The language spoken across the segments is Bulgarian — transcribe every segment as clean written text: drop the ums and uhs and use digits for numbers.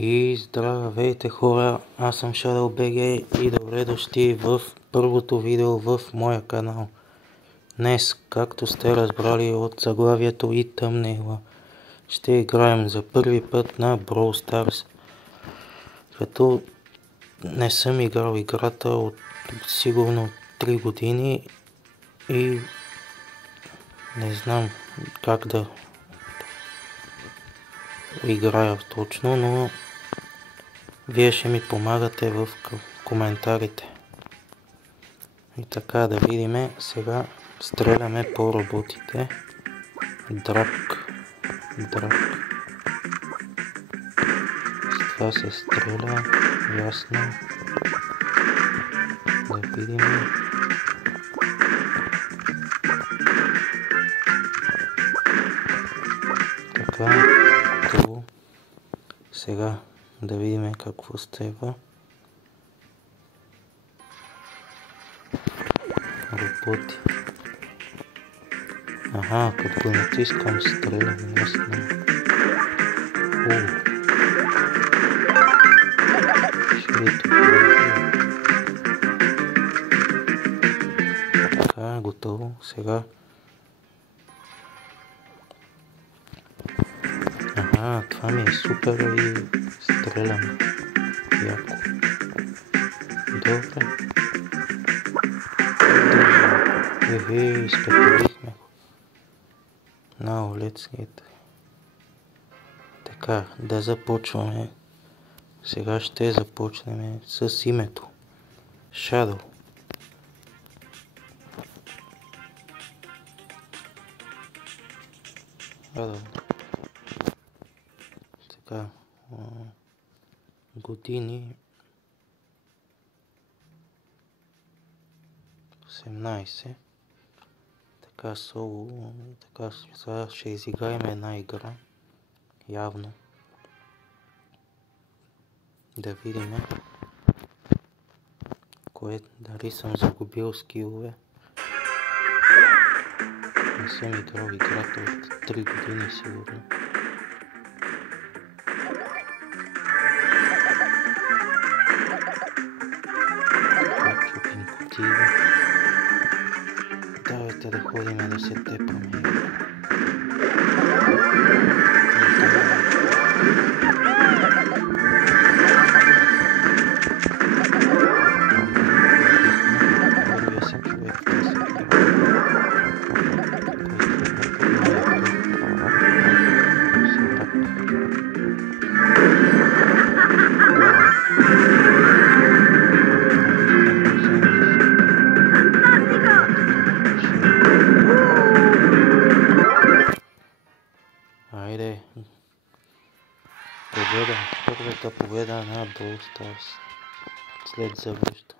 И здравейте хора, аз съм ShadowBG и добре дошли в първото видео в моя канал. Днес, както сте разбрали от заглавието и тъмнейла, ще играем за първи път на Brawl Stars. Като не съм играл играта от сигурно 3 години и не знам как да играя точно, но вие ще ми помагате в коментарите. И така да видим, сега стреляме по роботите. Драк. С това се стреля, ясно. Да видим. Така, готово. Сега да видим какво става. Роботи. Ага, като го натискам стрелям, ясно. Така, готово. Сега. Ага, това ми е супер и стрелям. Яко. Добре. Изпечелихме го. Now, let's get. Така, да започваме. Сега ще започнем с името. Shadow. Така. Години 18. Така соло. Така сега ще изиграем една игра. Явно. Да видим. Дали съм загубил скилове. Не съм играл играта от 3 години сигурно. Така чупим кутии. Давайте да ходим да се тепаме. Айде, победа, първата победа на Brawl Stars след завръщането.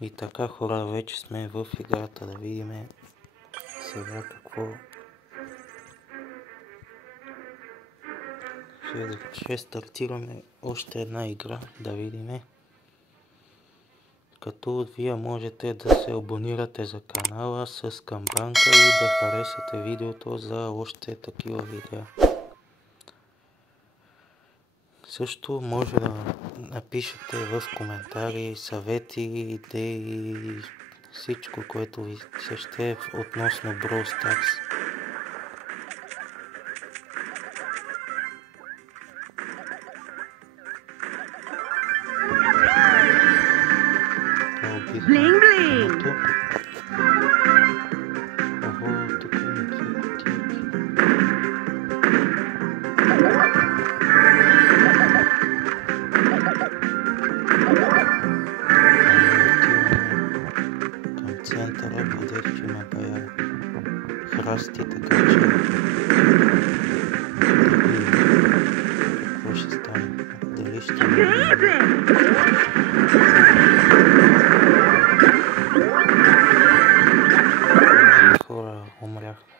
И така хора, вече сме в играта, да видим сега какво ще стартираме още една игра, да видим. Като вие можете да се абонирате за канала с камбанка и да харесате видеото за още такива видеа. Също може да напишете в коментари съвети, идеи, всичко, което ви се ще относно Brawl Stars. Bling bling! Ого, тук има две кутийки. Към центъра, където има бая храсти, така че какво ще стане? Дали ще има? Хора, умряхме.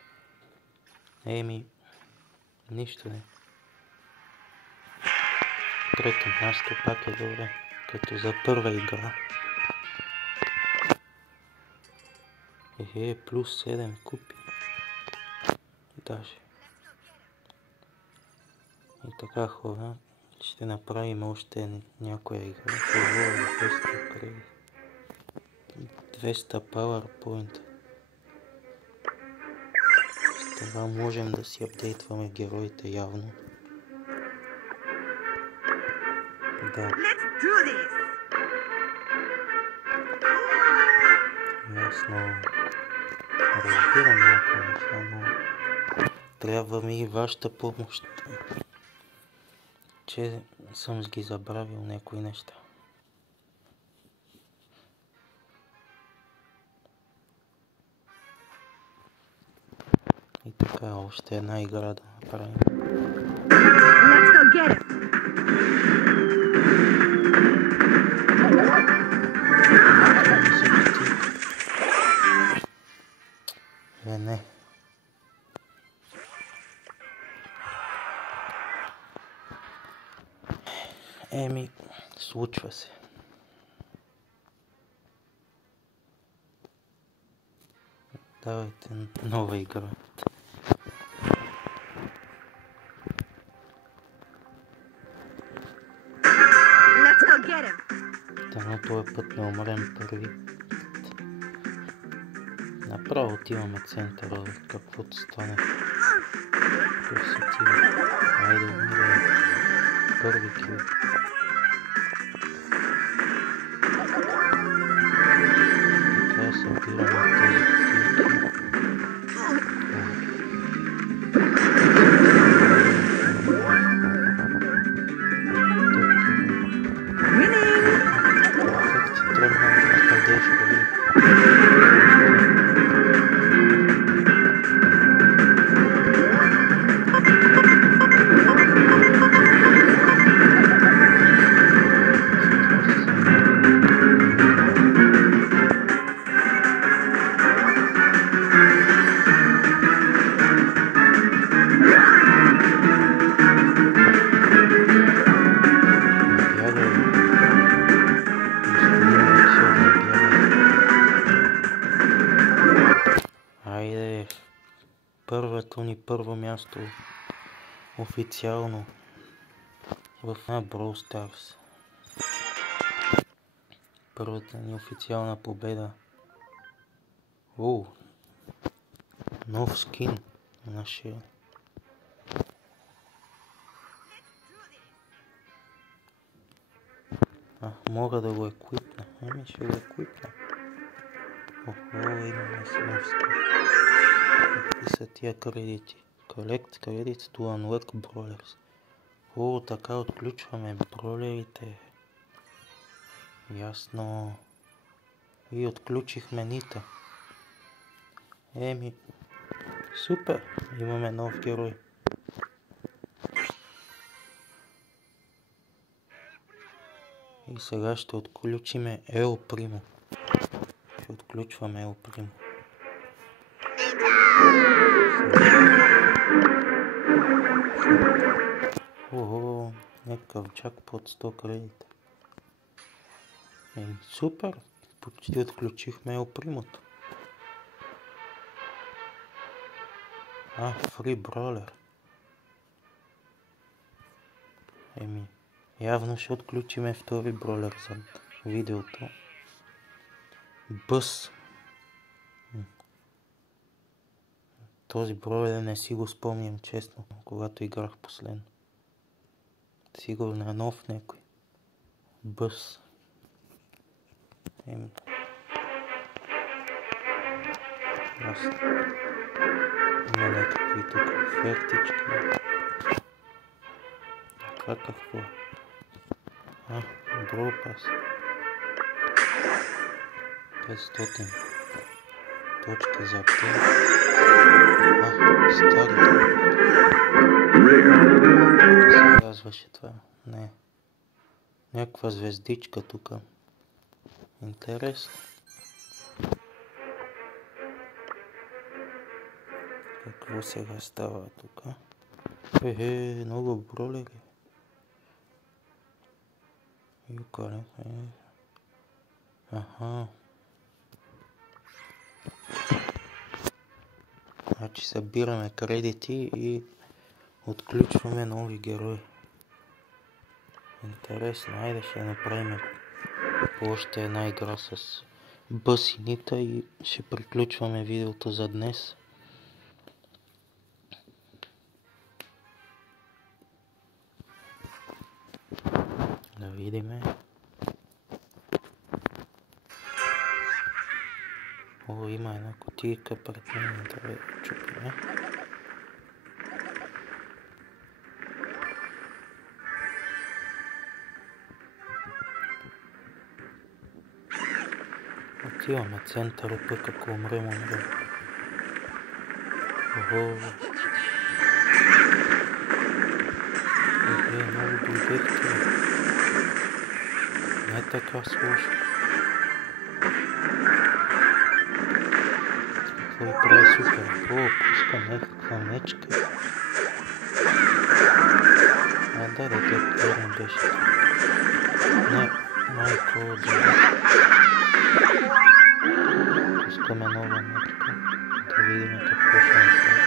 Еми, нищо не. Трето място пак е добре, като за първа игра. Плюс 7 купи. Даже. И така, хора, ще направим още някоя игра. Това 200 кредит. 200 PowerPoint. С това можем да си апдейтваме героите явно. Да. Ясно. Разбирам някои неща, но трябва ми и вашата помощ. Че съм ги забравил някои неща. И така, още една игра да направим. Let's go get him. Не. Еми, случва се. Давайте нова игра. Let's go get him. Дано този път не умрем първи. Направо отиваме центъра, каквото стане. Тук се отива. Айде умираме. Първи кил. Така събираме тези килки. Как ти тръгна да къдеш, бе? Айде, първото ни първо място официално в Brawl Stars. Първата ни официална победа. Оу, нов скин на нашия. Мога да го еквипна. Ами ще го еквипна. Охо, имаме си нов скин. Какви са тия кредити? Collect credits to unlock brawlers. О, така отключваме бройлерите. Ясно. И отключихме Нита. Еми, супер. Имаме нов герой. И сега ще отключиме Ел Примо. Ще отключваме Ел Примо. Ого, някакъв джакпот 100 кредита. Супер, почти отключихме Ел Примото. Фри бройлер. Явно ще отключиме втори бройлер за видеото. Бъс. Този бройлер не си го спомням честно, когато играх последно. Сигурно е нов някой. Бъс. Ясно. Има някакви тук офертички. Това какво? Бро пас. 500 точки за аптек. Старт. Как се казваше това? Не. Някаква звездичка тук. Интересно. Какво сега става тук? Много бролери. Юкале. Значи събираме кредити и Отключваме нови герои. Интересно, айде ще направим още една игра с бъсинита и ще приключваме видеото за днес. Да видиме. О, има една кутийка пред мен, да я чупиме. Отиваме центъра, пък ако умрем. Охо. Много дойдехте. Не така слуша. Какво ви прави супер? О, пуска някаква мечка. Да, верно беше. Не, майко, пускаме нова мечка. Да видим какво ще направи.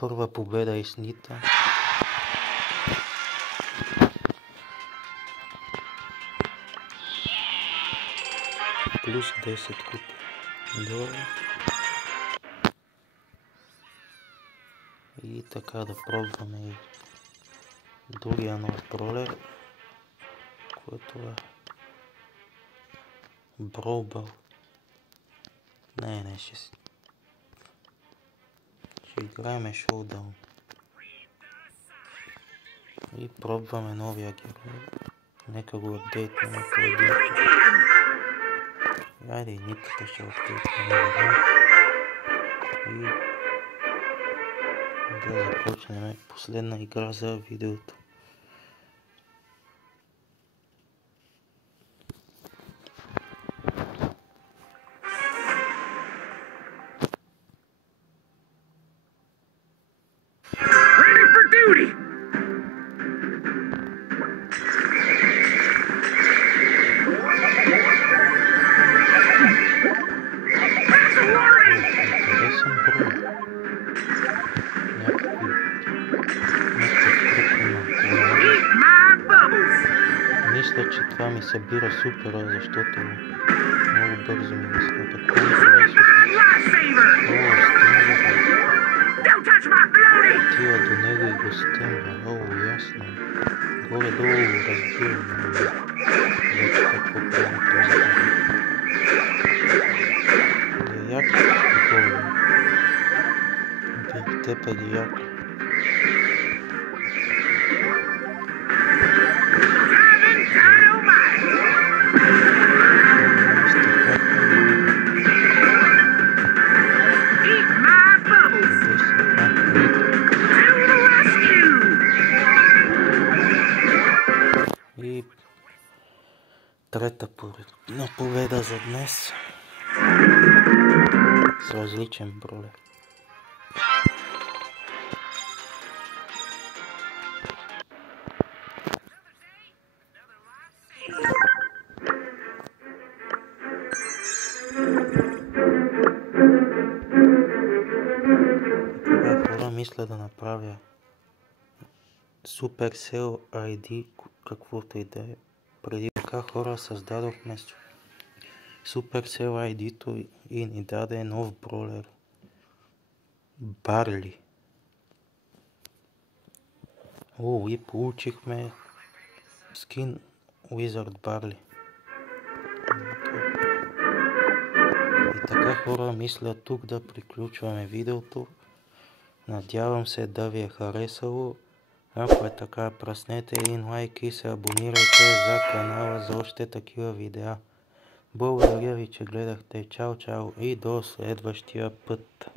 Първа победа и снита. Плюс 10 купи. Добре. И така да пробваме и другия нов бролер, който е Броубъл. Не, ще играем шоудаун. И пробваме новия герой. Нека го апдейтнем по един тук. Айде и никата ще апдейтнем. И да започнем последна игра за видеото. Мисля, че това ми събира супера, защото много бързо ми изхва. Какво ми прави супер? О, стимва. Отива до него и го стимва. О, ясно. Горе-долу разбирам. Вече какво прави този герой. Да е яко такова. Те пък е яко. И трета победа за днес с различен бролер. Хора, мисля да направя Supercell ID, каквото и да е. Преди така хора създадохме Supercell ID-то и ни даде нов бролер. Барли. О, и получихме скин Wizard Барли. И така хора, мисля тук да приключваме видеото. Надявам се да ви е харесало. Ако е така, пръснете един лайк и се абонирайте за канала за още такива видеа. Благодаря ви, че гледахте. Чао, чао и до следващия път.